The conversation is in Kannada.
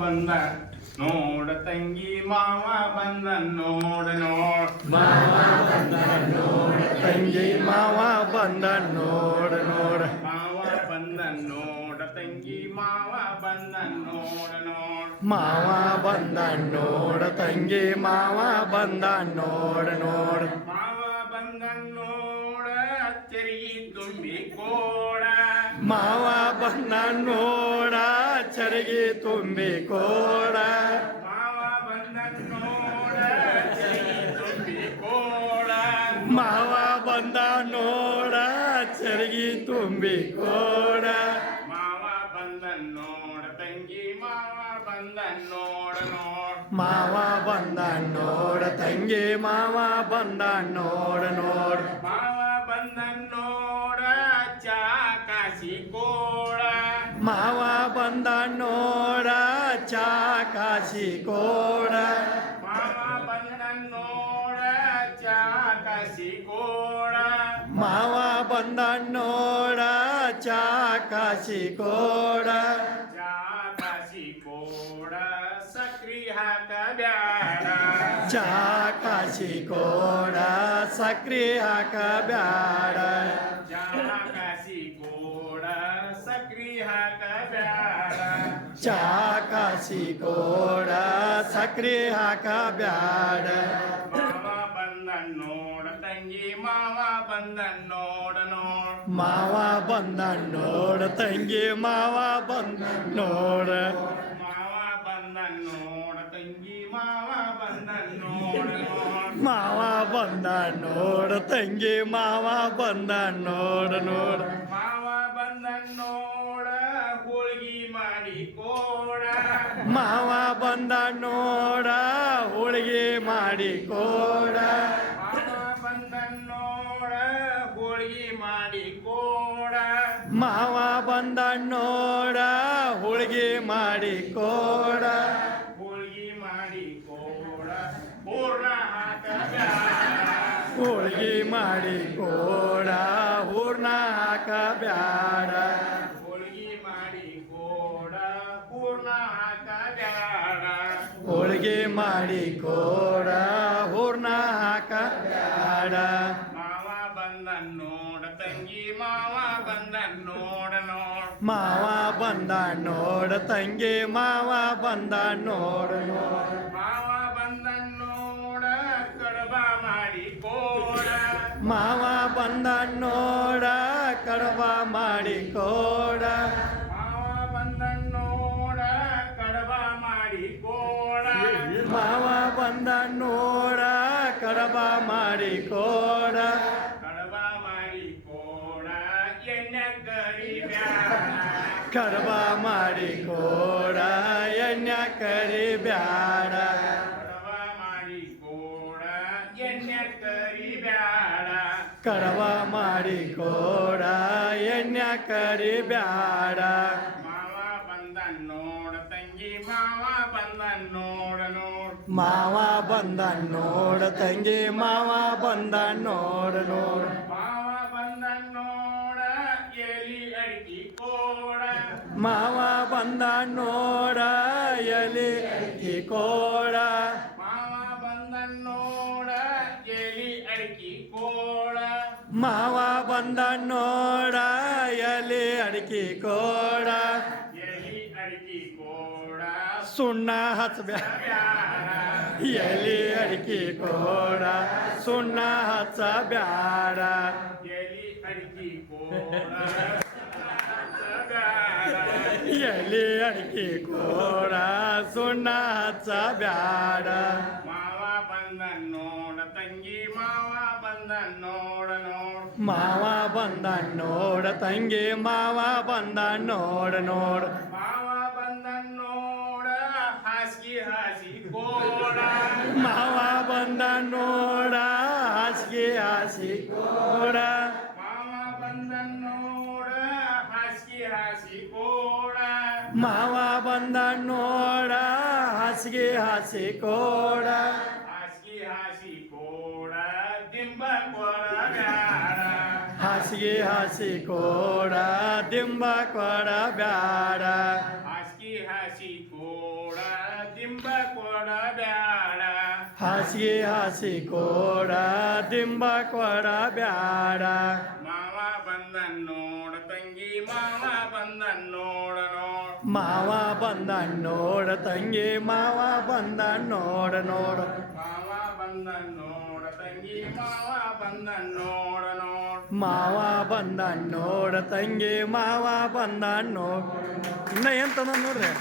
ಬಂದ ನೋಡ ತಂಗಿ ಮಾವ ಬಂದ ನೋಡ ನೋಡ. ತಂಗಿ ಮಾವ ಬಂದ ನೋಡ ನೋಡ. ಮಾವ ಬಂದ ನೋಡ ತಂಗಿ ಮಾವ ಬಂದ ನೋಡ ನೋಡ. ಮಾವ ಬಂದ ನೋಡ ತಂಗಿ ಮಾವ ಬಂದ ನೋಡ ನೋಡ. ಮಾವ ಬಂದ ನೋಡ ಚೆರಿಗಿ ತುಂಬಿ ಕೋಡ. ಮಾವ ಬಂದ ನೋಡ ಚರಗಿ ತುಂಬಿ ಕೋಡ. ಮಾವ ಬಂದ ನೋಡ ತುಂಬಿ ಕೋಡ. ಮಾವ ಬಂದ ನೋಡ ಚರಗಿ ತುಂಬಿ ಕೋಡ. ಮಾವ ಬಂದ ನೋಡ ತಂಗಿ ಮಾವ ಬಂದ ನೋಡ ನೋಡ. ಮಾವ ಬಂದ ನೋಡ ತಂಗಿ ಮಾವ ಬಂದ ನೋಡ ನೋಡ. ಚಾ ಕಾಸಿ ಕೋಡ ಮಾವ ಬಂದ ನೋಡ ಚಾ ಕಾಸಿ ಕೋಡ ಮಾವ ಬಂದ ನೋಡ ಚಾ ಕಾಸಿ ಕೋಡ ಚಾ ಕಾಸಿ ಕೋಡ ಸಕ್ರಿ ಹಾಕ ಬ್ಯಾಡ ಚಾ ಕಾಸಿ ಕೋಡ ಸಕ್ರಿ ಹಾಕ ಬ್ಯಾಡ ಚಾ ಕಾಸಿ ಕೋಡ ಸಕ್ರಿ ಹಾಕ ಬ್ಯಾಡ ಚಾ ಕಾಸಿ ಕೋಡ ಸಕ್ರಿ ಹಾಕ ಬ್ಯಾಡ. ಮಾವ ಬಂದ ನೋಡ ತಂಗಿ ಮಾವ ಬಂದ ನೋಡ ನೋಡ್. ಮಾವ ಬಂದ ನೋಡ ತಂಗಿ ಮಾವ ಬಂದ ನೋಡ. ಮಾವ ಬಂದ ನೋಡ ತಂಗಿ ಮಾವ ಬಂದ ನೋಡ ನೋಡ. ಮಾವ ಬಂದ ನೋಡ ತಂಗಿ ಮಾವ ಬಂದ ನೋಡ ನೋಡ. ಬಂದ ನೋಡ, ಹೋಳಿಗೆ ಮಾಡಿ ಕೋಡ ಬಂದ ನೋಡ ಹೋಳಿಗೆ ಮಾಡಿ ಕೋಡ ಮಾವ ಬಂದ ನೋಡ, ಹೋಳಿಗೆ ಮಾಡಿ ಕೋಡ ಹೋಳಿಗೆ ಮಾಡಿ ಕೋಡ ಪೂರ್ಣ. ಹೋಳಿಗೆ ಮಾಡಿ ಕೋಡ ಹೂರ್ಣ ಹಾಕ ಬ್ಯಾಡ ಹೋಳ್ಗಿ ಮಾಡಿ ಕೋಡ ಪೂರ್ಣ ಹಾಕ ಬ್ಯಾಡ ಮಾಡಿ ಕೋಡ ಹೂರ್ಣ ಹಾಕ ಬ್ಯಾಡ. ಮಾವ ಬಂದ ನೋಡ ತಂಗಿ ಮಾವ ಬಂದ ನೋಡ ನೋಡ. ಮಾವ ಬಂದ ನೋಡ ತಂಗಿ ಮಾವ ಬಂದ ನೋಡ ನೋಡ. ಮಾವ ಬಂದ ನೋಡ ಕಡಬ ಮಾಡಿ ಕೋಡ ಮಾವ ಬಂದ ನೋಡ ಕಡಬ ಮಾಡಿ ಬಂದ ನೋಡ ಕಡಬ ಮಾಡಿ ಕೋಡ. ಕಡಬ ಮಾಡಿ ಕೋಡ ಎಣ್ಣೆ ಕರಿ ಬ್ಯಾಡ. ಕಡಬ ಮಾಡಿ ಕೋಡ ಎಣ್ಣೆ ಕರಿ ಬ್ಯಾಡ. ಕಡಬ ಮಾಡಿ ಕೋಡ ಎಣ್ಣೆ ಕರಿ ಮಾವ ಬಂದ ನೋಡ ತಂಗಿ ಮಾವ ಬಂದ ನೋಡ ನೋಡ. ಮಾವ ಬಂದ ನೋಡ ಎಲಿ ಅಡಿಕೆ ಕೋಡ. ಮಾವ ಬಂದ ನೋಡ ಎಲಿ ಅಕ್ಕಿ ಕೋಡ. ಮಾವ ಬಂದ ನೋಡ ಎಲಿ ಅಡಿಕೆ ಕೋಡ. ಮಾವ ಬಂದ ನೋಡ ಎಲಿ ಅಡಿಕೆ ಕೋಡ. ಎಲಿ ಅಡಿಕೆ ಕೋಡ ಸುಣ್ಣ ಹಚ್ಚಬ್ಯಾ ಬ್ಯಾಡ ಎಲಿ ಅಡಿಕೆ ಕೋಡ ಸುಣ್ಣ ಹಚ್ಚ ಬ್ಯಾಡ ಎಲಿ ಅಡಿಕೆ ಕೋಡ ಬ್ಯಾಡ ಎಲಿ ಅಡಿಕೆ ಕೋಡ ಸುಣ್ಣ ಹಚ್ಚ ಬ್ಯಾಡ ಮಾವ ಬಂದ ನೋಡ ತಂಗಿ ಮಾವ ಬಂದ ನೋಡ ನೋಡ್ ಮಾವ ಬಂದ ನೋಡ ತಂಗಿ ಮಾವ ಮಾವ ಬಂದ ನೋಡ, ಹಾಸಿಗೆ ಹಾಸಿ ಕೋಡ. ಮಾವ ಬಂದ ನೋಡ, ಹಾಸಿಗೆ ಹಾಸಿ ಕೋಡ ಮಾವ ಬಂದ ನೋಡ ಹಾಸಿಗೆ ಹಾಸಿ ಕೋಡ. ಹಾಸಿಗೆ ಹಾಸಿ ಕೋಡ ದಿಂಬ ಕೊಡ ಹಾಸಿಗೆ ಹಾಸಿ ಕೋಡ, ದಿಂಬ ಕೊಡ ಬ್ಯಾಡ. ಹಾಸಿಗೆ ಹಾಸಿ ಕೋಡ. ದಿಂಬ ಕೊಡ ಬ್ಯಾಡ ಹಾಸಿಗೆ ಹಾಸಿ ಕೋಡ ದಿಂಬ ಕೊಡ ಬ್ಯಾಡ. ಮಾವ ಬಂದ ನೋಡ ತಂಗಿ ಮಾವ ಬಂದ ನೋಡ ನೋಡ್ ಮಾವ ಬಂದ ನೋಡ ತಂಗಿ ಮಾವ ಬಂದ ನೋಡ ನೋಡ ಮಾವ ಬಂದ ನೋಡ ತಂಗಿ ಮಾವ ಬಂದ ನೋಡ ನೋಡ ಮಾವ ಬಂದ ನೋಡ ತಂಗಿ ಮಾವ ಬಂದ ನೋಡ ಇನ್ನ ಏನ್ ತಂದ ನೋಡ್ರಿ